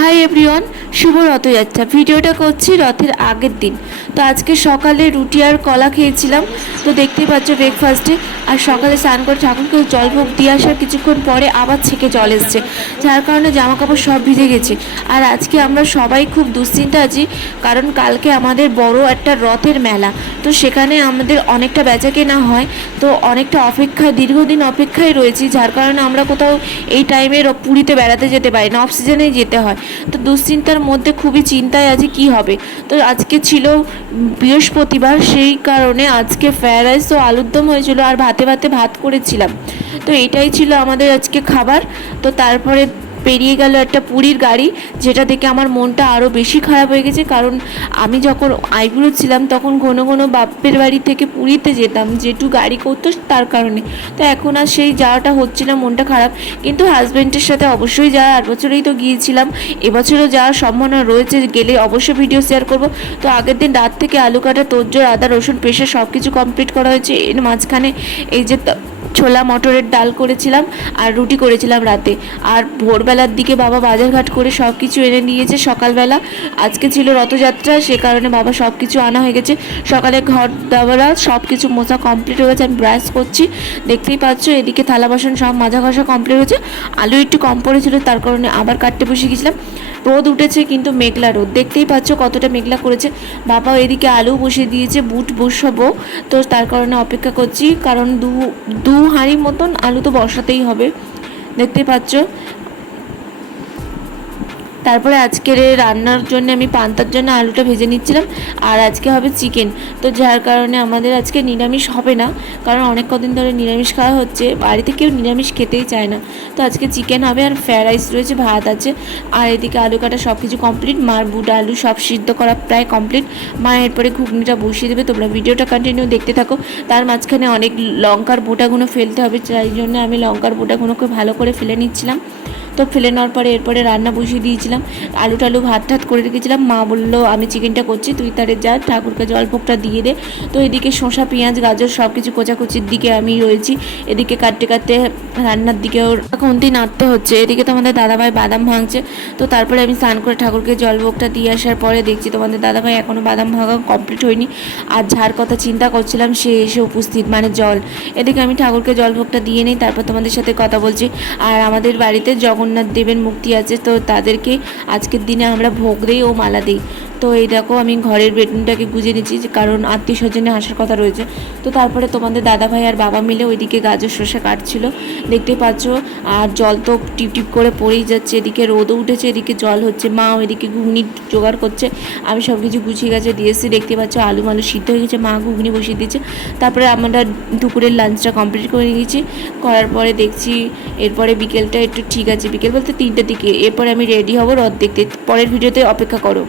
Hi everyone শুভ রথযাত্রা। ভিডিওটা করছি রথের আগের দিন। তো আজকে সকালে রুটি আর কলা খেয়েছিলাম। তো দেখতেই পাচ্ছ ব্রেকফাস্টে আর সকালে স্নান করে ঠাকুরকে জল ভোগ দিয়ে আসার কিছুক্ষণ পরে আবার ছেঁকে জল এসছে। যার কারণে জামা কাপড় সব ভিজে গেছে। আর আজকে আমরা সবাই খুব দুশ্চিন্তা আছি, কারণ কালকে আমাদের বড় একটা রথের মেলা। তো সেখানে আমাদের অনেকটা বেচা কেনা হয়। তো অনেকটা অপেক্ষা, দীর্ঘদিন অপেক্ষায় রয়েছি। যার কারণে আমরা কোথাও এই টাইমে পুরীতে বেড়াতে যেতে পারি না অফ সিজনেই যেতে হয়। তো দুশ্চিন্তার মধ্যে খুবই চিন্তায় আছি কি হবে। তো আজকে ছিল বৃহস্পতিবার, সেই কারণে আজকে ফ্রায়েড রাইস ও আলুর দম হয়েছিল আর ভাতে ভাতে ভাত করেছিলাম। তো এটাই ছিল আমাদের আজকে খাবার। তো তারপরে পেরিয়ে গেল একটা পুরীর গাড়ি, যেটা দেখে আমার মনটা আরও বেশি খারাপ হয়ে গেছে। কারণ আমি যখন আইবুড়ো ছিলাম, তখন ঘন ঘন বাপের বাড়ি থেকে পুরীতে যেতাম। যেটু গাড়ি করতো তার কারণে। তো এখন আর সেই যাওয়াটা হচ্ছে না, মনটা খারাপ। কিন্তু হাজব্যান্ডের সাথে অবশ্যই যাওয়া আর বছরেই তো গিয়েছিলাম। এবছরও যাওয়ার সম্ভাবনা রয়েছে, গেলে অবশ্যই ভিডিও শেয়ার করব। তো আগের দিন রাত থেকে আলু কাটা তোরজোর আদা, রসুন পেশা সব কিছু কমপ্লিট করা হয়েছে। এর মাঝখানে এই যে ছোলা মটরের ডাল করেছিলাম আর রুটি করেছিলাম রাতে। আর ভোরবেলার দিকে বাবা বাজারঘাট করে সব কিছু এনে নিয়েছে সকালবেলা। আজকে ছিল রথযাত্রা, সে কারণে বাবা সব কিছু আনা হয়ে গেছে। সকালে ঘর দাবারা সব কিছু মোছা কমপ্লিট হয়ে গেছে, আমি ব্রাশ করছি। দেখতেই পাচ্ছ, এদিকে থালা বাসন সব মাজা ঘষা কমপ্লিট হয়েছে। আলু একটু কম পড়েছিল, তার কারণে আবার কাটতে বসে গেছিলাম। রোদ উঠেছে কিন্তু মেঘলা রোদ। দেখতেই পাচ্ছ কতটা মেঘলা করেছে। বাবা এদিকে আলু বসিয়ে দিয়েছে, বুট বসাবো। তো তার কারণে অপেক্ষা করছি, কারণ দু দু হাঁড়ি মতন আলু তো বসাতেই হবে। দেখতে পাচ্ছ? তারপরে আজকের রান্নার জন্য আমি পান্তার জন্য আলুটা ভেজে নিচ্ছিলাম, আর আজকে হবে চিকেন। তো যার কারণে আমাদের আজকে নিরামিষ হবে না, কারণ অনেক কদিন ধরে নিরামিষ খাওয়া হচ্ছে, বাড়িতে কেউ নিরামিষ খেতেই চায় না। তো আজকে চিকেন হবে আর ফ্রায়েড রাইস রয়েছে, ভাত আছে, আর এদিকে আলু কাটা সব কিছু কমপ্লিট মার বুট আলু সব সিদ্ধ করা প্রায় কমপ্লিট মা এরপরে ঘুগনিটা বসিয়ে দেবে, তোমরা ভিডিওটা কন্টিনিউ দেখতে থাকো। তার মাঝখানে অনেক লঙ্কার বোটাগুলো ফেলতে হবে তাই জন্য আমি লঙ্কার বোটাগুলোকে ভালো করে ফেলে নিচ্ছিলাম। তো ফেলে নেওয়ার পরে এরপরে রান্না বসিয়ে দিয়েছিলাম। আলু টালু ভাত ঠাত করে রেখেছিলাম। মা বলল, আমি চিকেনটা করছি, তুই তারে যা, ঠাকুরকে জল ভোগটা দিয়ে দে। তো এদিকে শসা, পেঁয়াজ, গাজর সব কিছু কোচাকুচির দিকে আমি রয়েছি। এদিকে কাটতে কাটতে রান্নার দিকেও খুন্তি নাড়তে হচ্ছে। এদিকে তোমাদের দাদাভাই বাদাম ভাঙছে। তো তারপরে আমি স্নান করে ঠাকুরকে জল ভোগটা দিয়ে আসার পরে দেখছি তোমাদের দাদাভাই এখনও বাদাম ভাঙা কমপ্লিট হয়নি। আর যার কথা চিন্তা করছিলাম, সে এসে উপস্থিত মানে জল। এদিকে আমি ঠাকুরকে জল ভোগটা দিয়ে নিই, তারপর তোমাদের সাথে কথা বলছি। আর আমাদের বাড়িতে জগন্নাথ দেবের মূর্তি আছে, তো তাদেরকে আজকের দিনে আমরা ভোগ দিই ও মালা দিই। তো এই দেখো, আমি ঘরের বেডরুমটাকে গুজে নিচ্ছি কারণ আত্মীয় স্বজনে আসার কথা রয়েছে। তো তারপরে তোমাদের দাদা ভাই আর বাবা মিলে ওইদিকে গাজর শসা কাটছিল। দেখতে পাচ্ছ, আর জল তো টিপ টিপ করে পড়েই যাচ্ছে, এদিকে রোদও উঠেছে, এদিকে জল হচ্ছে, মা ওইদিকে ঘুগনি জোগাড় করছে। আমি সব কিছু গুছিয়ে গেছে দিয়েছি দেখতে পাচ্ছ, আলু মালু সিদ্ধ হয়ে গেছে, মা ঘুগনি বসিয়ে দিয়েছে। তারপরে আমরা দুপুরের লাঞ্চটা কমপ্লিট করে নিয়েছি। করার পরে দেখছি, এরপরে বিকেলটা একটু ঠিক আছে। বিকেল বলতে তিনটের দিকে, এরপরে আমি রেডি হব, রথ দেখতে। পরের ভিডিওতে অপেক্ষা করো।